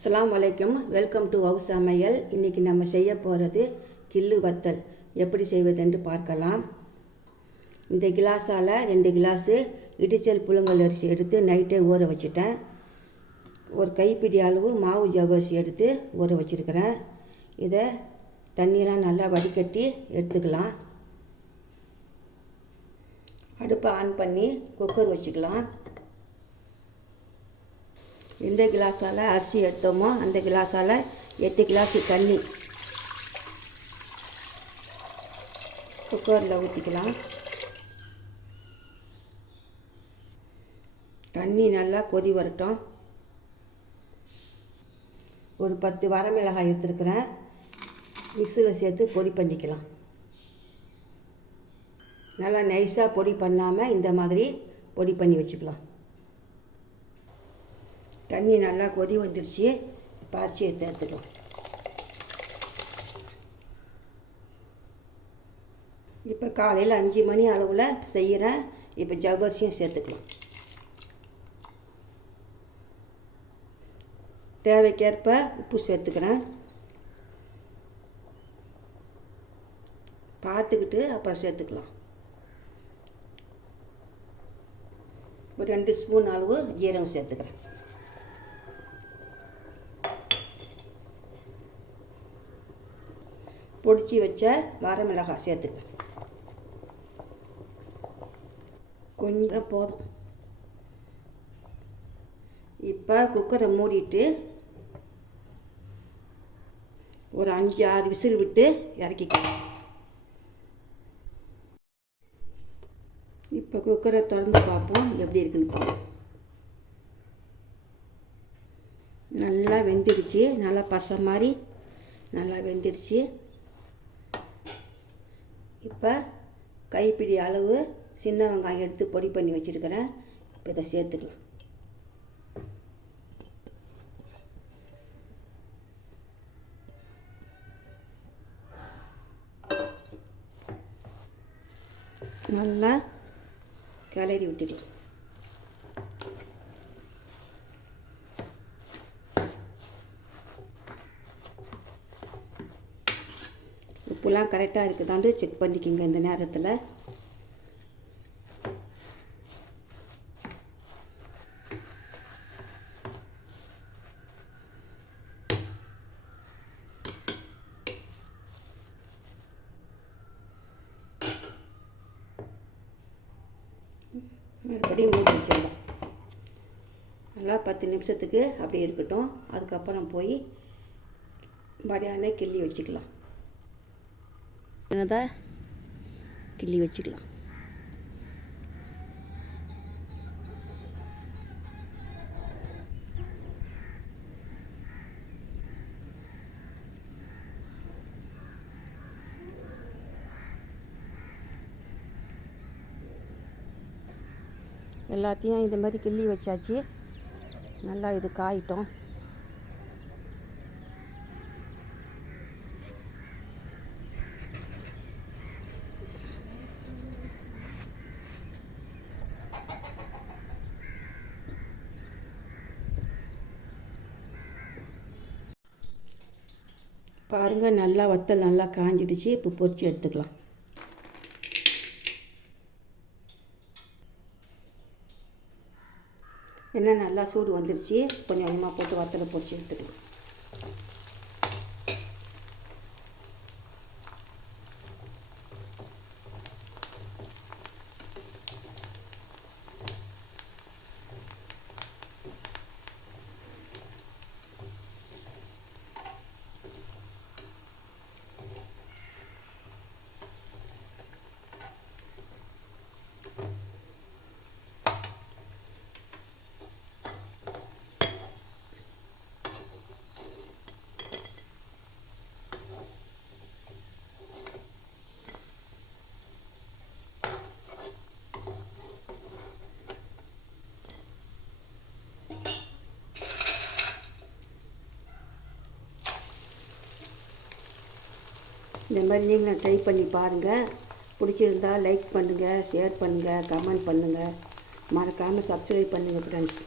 அஸ்லாம் வலைக்கம் welcome to house சமையல் இன்றைக்கி நம்ம செய்ய போகிறது கில்லு வத்தல். எப்படி செய்வதென்று பார்க்கலாம். இந்த கிளாஸால் ரெண்டு கிளாஸு இடிச்சல் புழுங்கல் அரிசி எடுத்து நைட்டே ஊற வச்சுட்டேன். ஒரு கைப்பிடி அளவு மாவு ஜவ்வரிசி எடுத்து ஊற வச்சுருக்கிறேன். இதை தண்ணியெலாம் நல்லா வடிகட்டி எடுத்துக்கலாம். அடுப்பை ஆன் பண்ணி குக்கர் வச்சுக்கலாம். எந்த கிளாஸால் அரிசி எடுத்தோமோ அந்த கிளாஸால் எட்டு கிளாஸு தண்ணி. குக்கரில் ஊற்றிக்கலாம் தண்ணி நல்லா கொதி வரட்டும். ஒரு பத்து வரமிளகாய் எடுத்துருக்குறேன். மிக்சியில் சேர்த்து பொடி பண்ணிக்கலாம். நல்லா நைஸாக பொடி பண்ணாமல் இந்த மாதிரி பொடி பண்ணி வச்சுக்கலாம். தண்ணி நல்லா கொதி வந்துடுச்சு பாசியை சேர்த்துக்கலாம் இப்போ காலையில் அஞ்சு மணி அளவில் செய்கிறேன் இப்போ ஜவ்வரிசியும் சேர்த்துக்கலாம். தேவைக்கேற்ப உப்பு சேர்த்துக்கிறேன். பார்த்துக்கிட்டு அப்புறம் சேர்த்துக்கலாம். ஒரு ரெண்டு ஸ்பூன் அளவு ஜீரகம் சேர்த்துக்கிறேன். பொடிச்சு வச்ச வரமிளகாய் சேர்த்துக்க. கொஞ்சம் போதும். இப்போ குக்கரை மூடிட்டு ஒரு அஞ்சு ஆறு விசில் விட்டு இறக்கிக்கலாம் இப்போ குக்கரை திறந்து பார்ப்போம் எப்படி இருக்குன்னு பார்ப்போம் நல்லா வெந்துருச்சு நல்லா பசை மாதிரி நல்லா வெந்துருச்சு இப்போ கைப்பிடி அளவு சின்ன வெங்காயம் எடுத்து பொடி பண்ணி வச்சுருக்கிறேன். இப்போ இதை சேர்த்துக்கலாம். நல்லா கிளறி விட்டுக்கலாம். உப்புலாம் கரெக்டாக இருக்குதான்னு செக் பண்ணிக்கோங்க இந்த நேரத்தில். மறுபடியும் மூடி வச்சிடலாம். நல்லா பத்து நிமிஷத்துக்கு அப்படி இருக்கட்டும். அதுக்கப்புறம் போய் வடையான கிள்ளி வச்சுக்கலாம். அதை கிள்ளி வச்சுக்கலாம். எல்லாத்தையும் இந்த மாதிரி கிள்ளி வச்சாச்சு. நல்லா இது காயிட்டோம். பாருங்கள் நல்லா வத்தல் நல்லா காஞ்சிடுச்சு. இப்போ பொரிச்சு எடுத்துக்கலாம். என்ன நல்லா சூடு வந்துடுச்சு. கொஞ்சம் கொஞ்சமாக போட்டு வத்தலை பொரிச்சு எடுத்துக்கலாம். இந்த மாதிரி நீங்களும் ட்ரை பண்ணி பாருங்கள் பிடிச்சிருந்தா லைக் பண்ணுங்கள் ஷேர் பண்ணுங்கள் கமெண்ட் பண்ணுங்கள் மறக்காமல் சப்ஸ்கிரைப் பண்ணுங்கள் ஃப்ரெண்ட்ஸ்